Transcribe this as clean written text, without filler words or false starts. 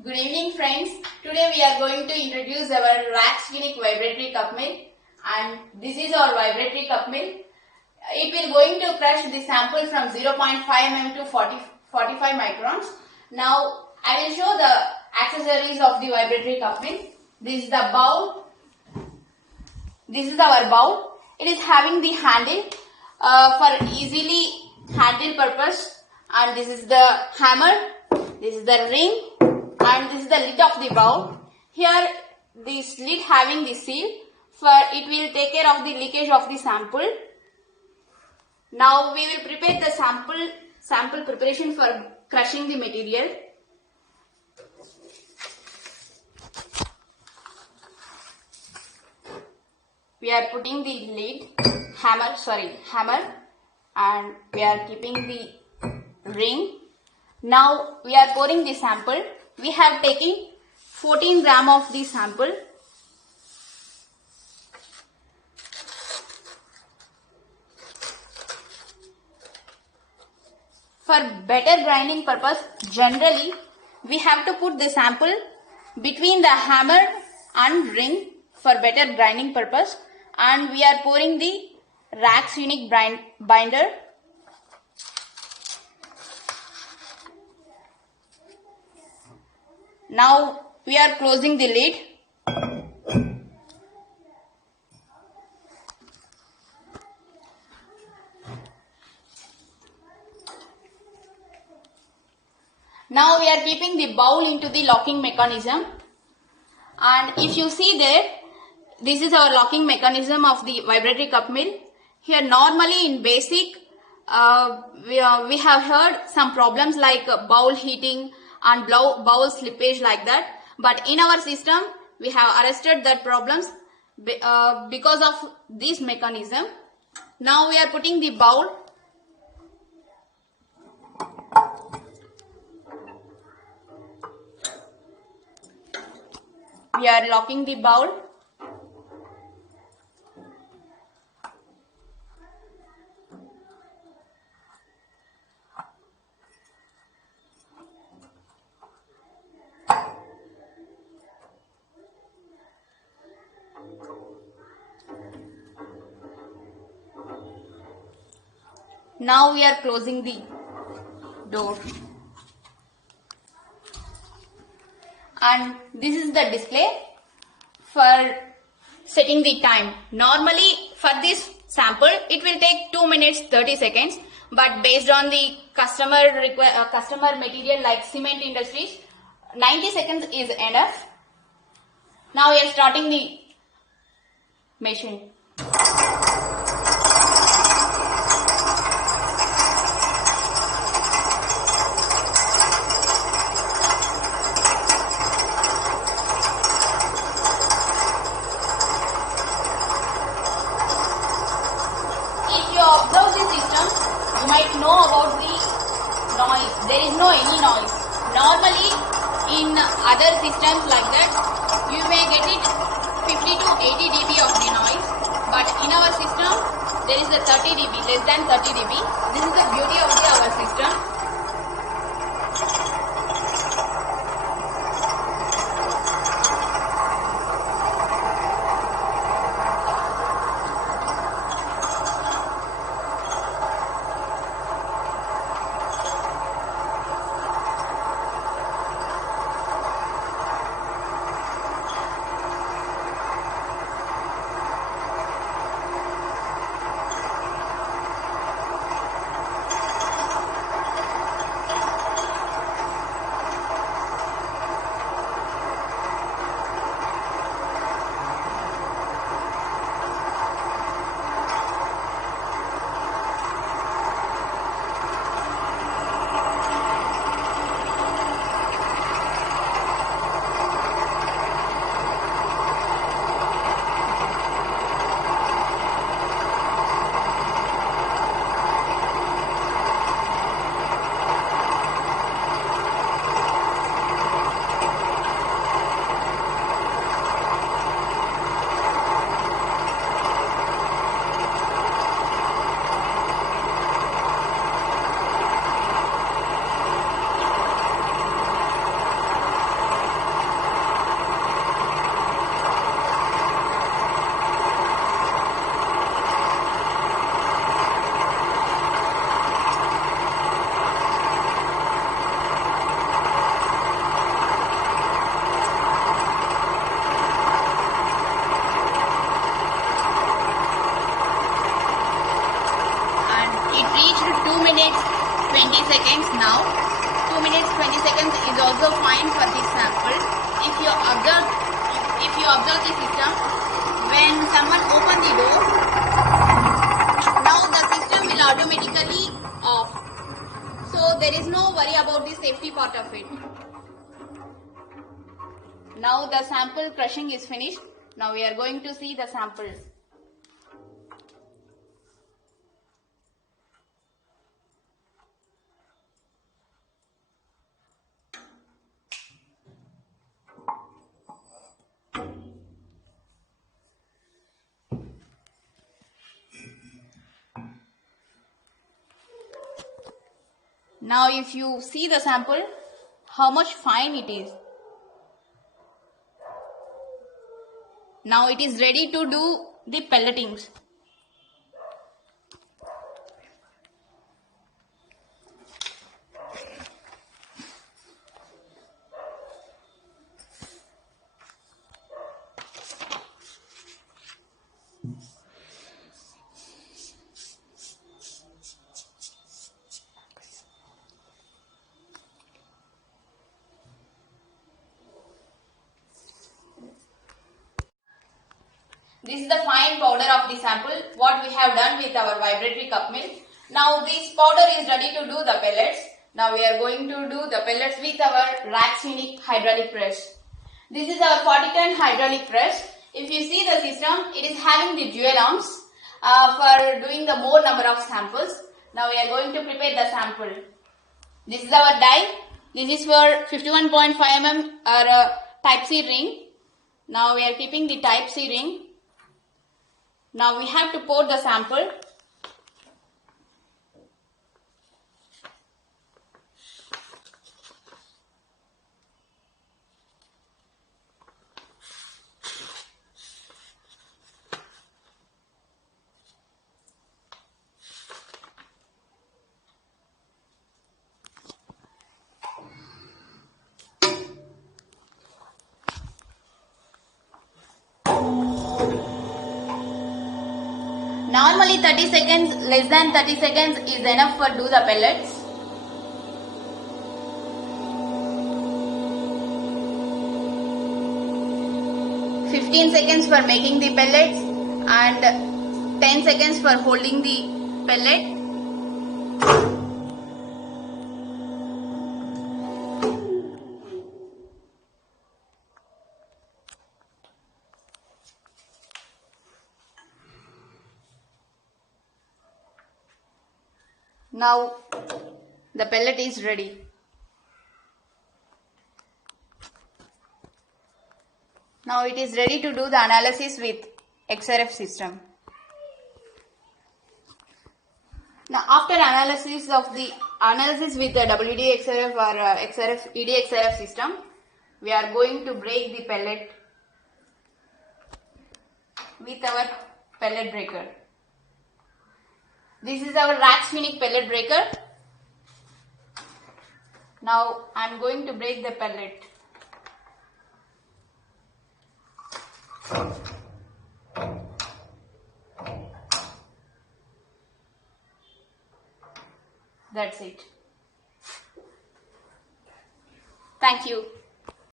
Good evening friends. Today we are going to introduce our Rax Unique Vibratory Cup Mill, and this is our vibratory cup mill. It will going to crush the sample from 0.5 mm to 45 microns. Now I will show the accessories of the vibratory cup mill. This is the bowl. This is our bowl. It is having the handle for easily handle purpose, and this is the hammer. This is the ring. And this is the lid of the bowl. Here this lid having the seal, for it will take care of the leakage of the sample. Now we will prepare the sample preparation for crushing the material. We are putting the lid, hammer, and we are keeping the ring. Now we are pouring the sample. We have taken 14 gram of the sample. For better grinding purpose, generally we have to put the sample between the hammer and ring for better grinding purpose, and we are pouring the Rax Unique binder. Now we are closing the lid. Now we are keeping the bowl into the locking mechanism, and if you see there, this is our locking mechanism of the vibratory cup mill. Here normally in basic we have heard some problems like bowl heating and bowl slippage like that, but in our system we have arrested that problems because of this mechanism. Now we are putting the bowl. We are locking the bowl. Now we are closing the door, and this is the display for setting the time. Normally for this sample it will take 2 minutes 30 seconds, but based on the customer material like cement industries, 90 seconds is enough. Now we are starting the machine. Observe the system, you might know about the noise. There is no any noise. Normally in other systems like that you may get it 50 to 80 dB of the noise, but in our system there is a 30 dB, less than 30 dB. This is the beauty of our system. seconds now. 2 minutes 20 seconds is also fine for this sample. If you observe the system, when someone open the door, now the system will automatically off. So there is no worry about the safety part of it. Now the sample crushing is finished. Now we are going to see the samples. Now if you see the sample, how much fine it is. Now it is ready to do the pelletings. This is the fine powder of the sample what we have done with our vibratory cup mill. Now this powder is ready to do the pellets. Now we are going to do the pellets with our Rax Unique hydraulic press. This is our 40-ton hydraulic press. If you see the system, it is having the dual arms for doing the more number of samples. Now we are going to prepare the sample. This is our die. This is for 51.5 mm or type C ring. Now we are keeping the type C ring. Now we have to pour the sample. Normally 30 seconds, less than 30 seconds is enough for do the pellets. "15 seconds for making the pellets and 10 seconds for holding the pellet. Now the pellet is ready. Now it is ready to do the analysis with XRF system. Now after analysis with the WD XRF or ED XRF system, we are going to break the pellet with our pellet breaker. This is our Rax Unique pellet breaker. Now I am going to break the pellet. That's it. Thank you.